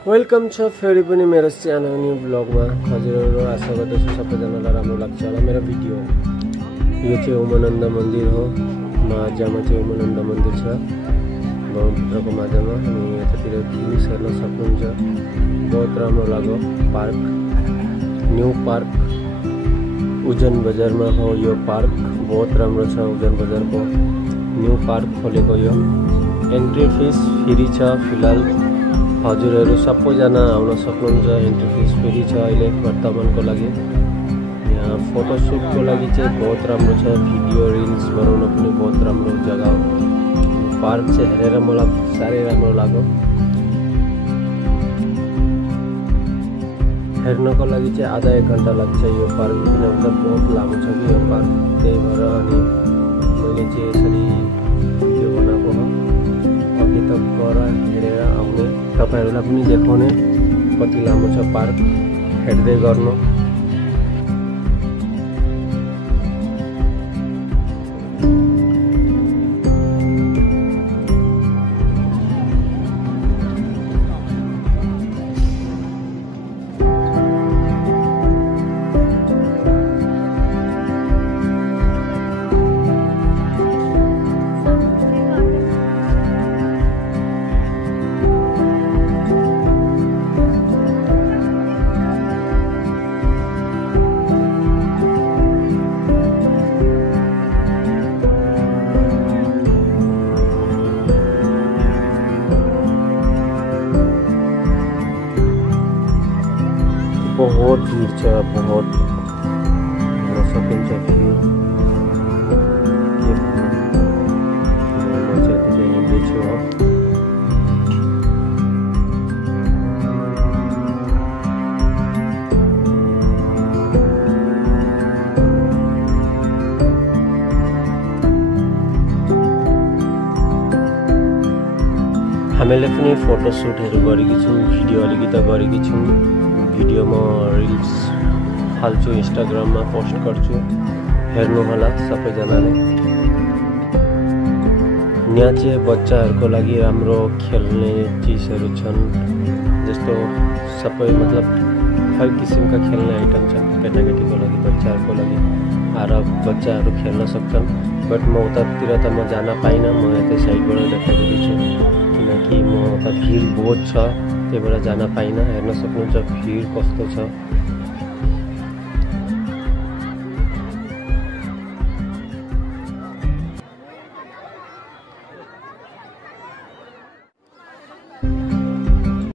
Welcome छ फेरि पनि मेरो च्यानल न्यू ब्लगमा। हजुरहरु आशा गर्दछु सबैजनालाई राम्रो लाग्छ होला मेरो भिडियो। यो चाहिँ उमानन्द मन्दिर हो। माझामा चाहिँ उमानन्द मन्दिर छ ब्रह्मपुत्रको माझामा। अनि यतातिर भ्यूज हेर्न सक्नुहुन्छ। बहुत राम्रो लाग्यो। पार्क न्यू पार्क उजन बजारमा हो यो पार्क। बहुत राम्रो छ उजन बजारको न्यू पार्क खोलेको यो। एन्ट्री फिस फ्री छ फिलहाल। हजुरहरु सबैजना आउन सक्नुहुन्छ। एन्ट्री फिस फ्री छ अहिले वर्तमानको लागि। यहाँ फोटोशूटको लागि चाहिँ बहुत राम्रो छ। भिडियो रिल्स बनाउन पनि बहुत राम्रो जग्गा हो। पार्क चाहिँ हेरेर मलाई साह्रै राम्रो लाग्यो। हेर्नको लागि चाहिँ आधा एक घन्टा लाग्छ यो पार्क, किनभने बहुत लामो छ कि यो पार्क। त्यही भएर अनि मैले चाहिँ यसरी भिडियो बनाएको हो। अघि त गएर हेरेर आउने, तपाईहरुलाई पनि देखाउने कति लामो छ पार्क। हेर्दै गर्नु। बहुत भीड़ छ, बहुत हेर्न सकिन्छ भ्यू। म चाहिँ त्यही हिँड्दैछु हो। हामीले पनि फोटोशूटहरू गरेकी छौँ, भिडियो अलिकति गरेकी छौँ। भिडियो म रिल्स हाल्छु, इन्स्टाग्राममा पोस्ट गर्छु। हेर्नु होला सबैजनाले। यहाँ चाहिँ बच्चाहरूको लागि राम्रो खेल्ने चिजहरू छन्। जस्तो सबै मतलब हर किसिमका खेल्ने आइटम छन्। केटाकेटीको लागि, बच्चाहरूको लागि आएर बच्चाहरू खेल्न सक्छन्। बट म उतातिर त म जान पाइनँ। म यतै साइडबाट देखाइदिएको छु, किनकि म उता भिड बहुत छ, त्यही भएर जान पाइनँ। हेर्न सक्नुहुन्छ भिड कस्तो छ।